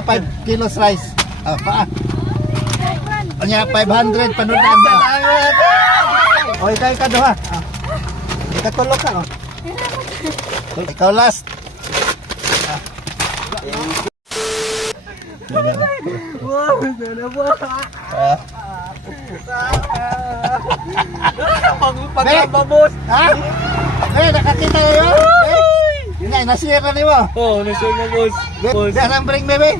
5 kilos rice. Pa. Anya 500 panudan mo. O ikaw ikaduha. Ikatulog ka. Ikaw last. Paglababos. Ha? Nakakita yun? Yun na, nasira ni mo. Oo, nasyon na boss. Boss. Saan ang bring baby?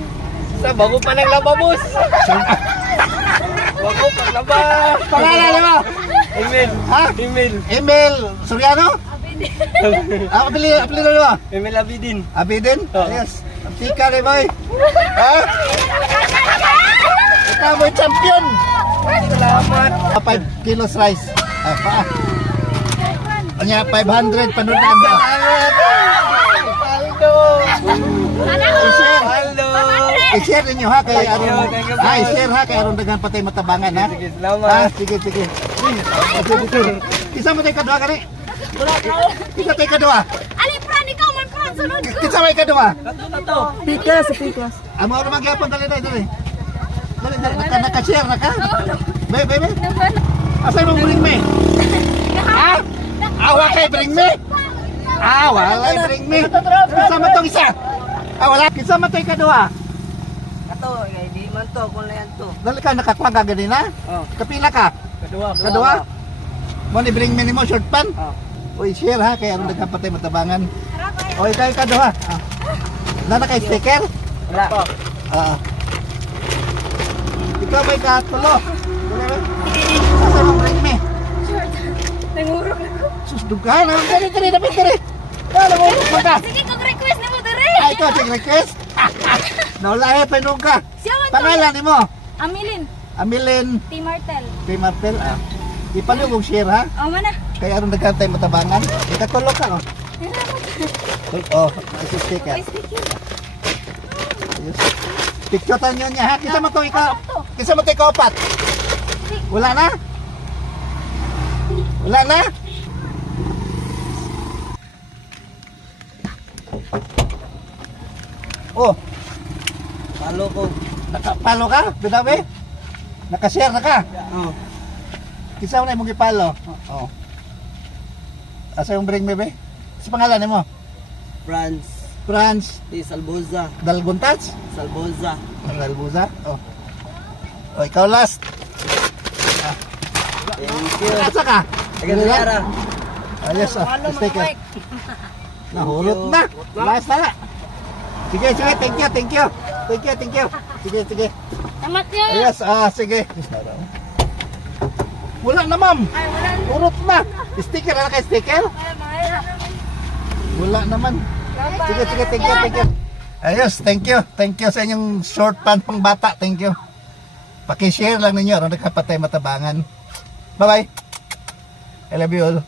Sa bago pa ng lababos. Bago pa labas. Pangalan ni mo? Email. Ha? Email. Emil Soriano? Apelido ni mo? Email Abidin. Abidin? Oo. Yes. Tika ni boy. Ha? Ikaw mo'y champion. Salamat. 5 kilos rice. Pa. Anya 500 panudan mo. Paldo. I-share. Paldo. I-share ninyo ha kay aron. Thank you, I-share ha kay aron dagan patay matabangan ha. Sige, Ha, salamat. sige. Kisa mo tayo kadua kani? Kisa tayo kadua. Ali, Fran, ikaw man, Fran, sunod. Kisa mo kadua. Ito. Pikas. Amo ro magyapon dali. Dali. Naka-share na ka? Be. Asa mo bring me? Ha? Awa kay bring me? Wala bring me. Kisa mo tong isa? Wala. Kisa mo tayo kadua. Ato, di man to, kung na yan to. Dali ka nakakuha ka ganina? Oh. Kapila ka? Kadua? Mo ni bring me nimo short pan? Oh. Uy, share ha kay aron dagan patay matabangan. Oy, kay kadua. Nana kay sticker? Wala. Ikaw may katulo. Asa mo bring me? Nangurog ako. Susdug ka na. Dali, dapat dali. Ano mo, maka? Sige, kung request na mo, dere. Ay, ito, check request. Naulahe, painong ka. Siya man to. Pangalan ni mo? Amilin. Amilin T. Martel. kay Martel. Ipalugong share ha. O, mana. Kaya aron nagkantay matabangan. Ikatulog ka, oh. Oh, isi sticker. Ay, sticker. Ayos. Picturean nyo niya ha. Kisa mo to ikaw. Kisa mo to ikaw apat. Wala na? Wala na? Oh, Palo ko. nakapalo ka? Bidawi? Nakashare na ka? Oh. Kisa mo na yung ipalo? Oh. Asa yung bring me be? Sa pangalan mo? France. France Di Salboza. Dalguntats? Salboza. Dalbuza? Oh. Oh, ikaw last. Thank you. Asa ka? Taga-Tagara. Ayos, sticker. Nahulot na. Last na. Sige, thank you. Sige. Tamat niya. Ayos, sige. Wala na ma'am. Ay, wala na. Urot na. Sticker na kay sticker? Ay, mahirap. Wala naman. Sige, thank you. Ayos, thank you sa inyong short pan pang bata. Thank you. Paki-share lang ninyo. Ano nakapatay matabangan. Bye-bye. I love you all.